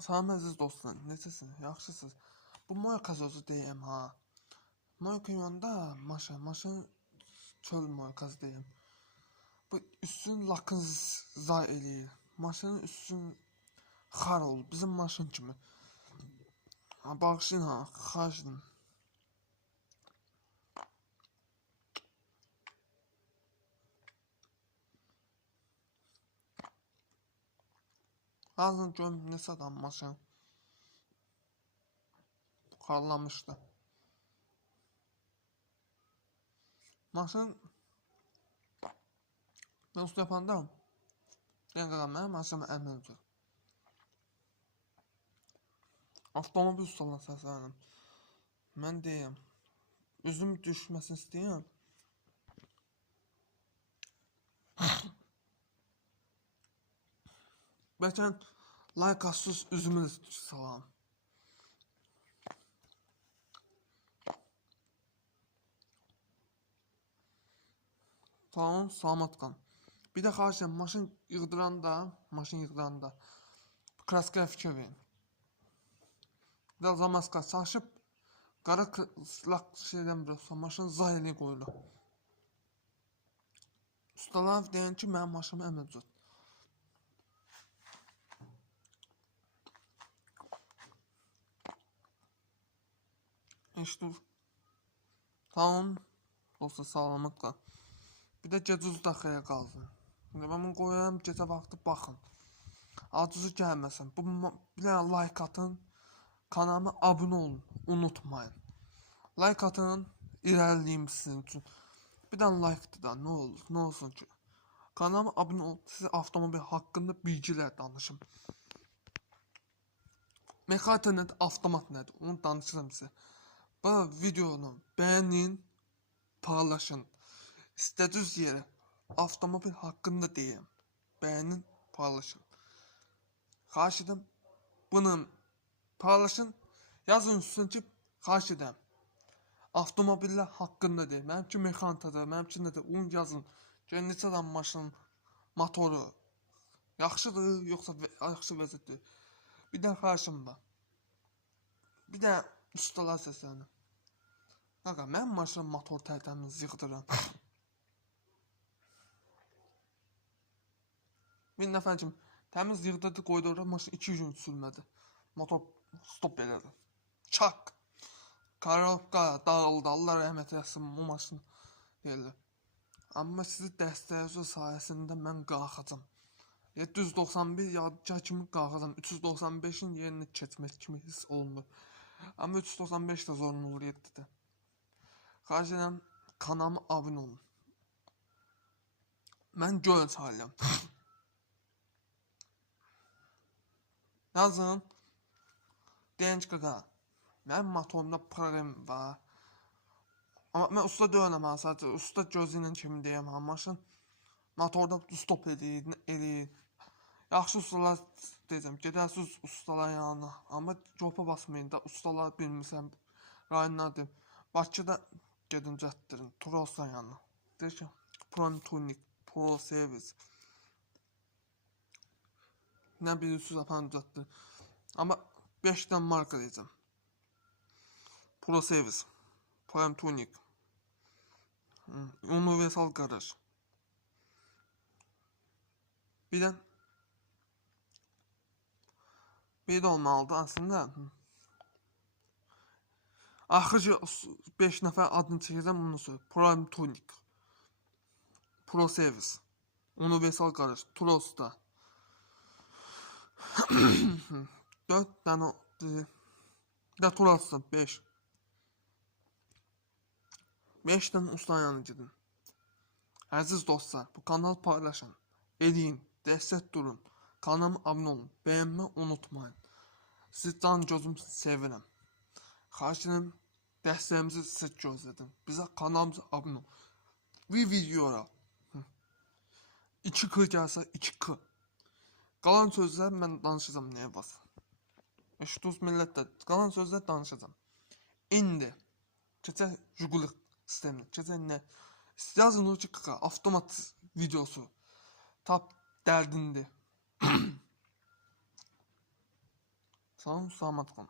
Salam əziz dostlar, necəsiniz? Yaxşısınız? Bu moyka sözü deyim ha. Moyka yanda maşın çöl moykası deyim. Bu üstün lakın zay eləyir. Maşının üstün xar olur. Bizim maşın kimi. Ha, bağışlayın ha, xahiş edin. Lazım görüm neçə adam maşın xarlamışdı. Maşın ben usta yapanda den qalan mənim maşınımı əməldir. Avtomobil ustalarına səsləndim. Mən deyim, üzüm düşməsini istəyirəm. Bəlkə like atsız üzümü salam. Tamam, salamat qalın. Bir də xahiş edirəm, maşın yığdıranda kraskaya fikir verin. Bir də zamaska saçıb, qara lak şeydən bir olsa, maşın zahiri qoyulur. Ustalar deyən ki, mənim maşınımı əməlcət. İşte, tamam, olsa salamat qalın. Bir də gecə uzdaxıya qalsın. Mən bunu qoyuram, gecə vaxtı baxın. Acızı gəlməsin. Bir dənə like atın. Kanalıma abunə olun. Unutmayın. Like atın. İlerleyeyim sizin üçün. Bir dənə like da nə olur, nə olsun ki. Kanalıma abunə olun. Sizə avtomobil haqqında bilgilər danışım. Mekanika nədir, avtomat nədir? Onu danışıram sizə. Bu videonu bəyənin, paylaşın. İstədiyiniz yerə avtomobil haqqında deyim. Bəyənin, paylaşın. Xahiş edirəm, bunu paylaşın. Yazın üstüne ki, xahiş edirəm. Avtomobillər haqqında deyim. Mənimki mexanikadır, mənimki nədir? Onu yazın. Görün neçə adam maşının motoru yaxşıdır, yoxsa yaxşı vəziyyətdir. Bir də xahişim var. Bir də ustalar səslənir. Qaqa, mən maşının motor tərtəmiz yığdıram. Bir nəfər kimi təmiz yığdırdı, qoydu oraya, maşın 2 gün sürmədi. Motor stop elədi. Çak! Karovka dağıldı, Allah rəhmət eləsin, bu maşın deyildi. Amma sizi dəstəyiniz sayəsində mən qalxacam. 791 yadca kimi qalxacam. 395-in yerinə keçmək kimi hiss olunur. Amma 395 də zorun olur 7-də. Xahiş edirəm, kanalıma abunə olun. Mən Gölün Çaylı'yam. Yazın. Deyin ki, qaqa, mənim motorumda problem var. Amma mən usta deyiləm ha, sadəcə usta gözü ilə kimi deyəm ha, maşın motorda stop eləyir. Yaxşı ustalar deyəcəm, gedəsiz ustalar yanına. Amma copa basmayın da, ustalar bilmirsən, rayonlar deyim. Bakıda gedin cətdirin, Turoslan yanına. Deyir ki, Prime Tuning, Pro Service. Nə bilirsiniz, apan cətdirin. Amma 5 dənə marka deyəcəm. Pro Service, Prime Tuning, Universal Garaj. Bir də olmalıdır aslında. Axırcı 5 nəfər adını çəkəcəm, bunu söyləyəm. Prime Tuning, Pro Service, Universal Garaj, Turos'da. 4 dənə də Turos'da 5. 5 dənə usta yanına gidin. Əziz dostlar, bu kanalı paylaşın, eləyin, dəstək durun. Kanalıma abunə olun, bəyənmə unutmayın. Sizi can gözüm sevirəm. Xahiş edirəm, dəstəyimizi siz gözlədin. Bizə kanalımıza abunə olun. Bir videoya 2K gəlsə 2K. Qalan sözlər mən danışacağım nəyə bas. Eşitdiniz millətdə, qalan sözlər danışacağım. İndi keçək Jiguli sisteminə, keçək nə? Yazın o ki, qaqa, avtomat videosu tap dərdindir. Sağ olun, salamat qalın.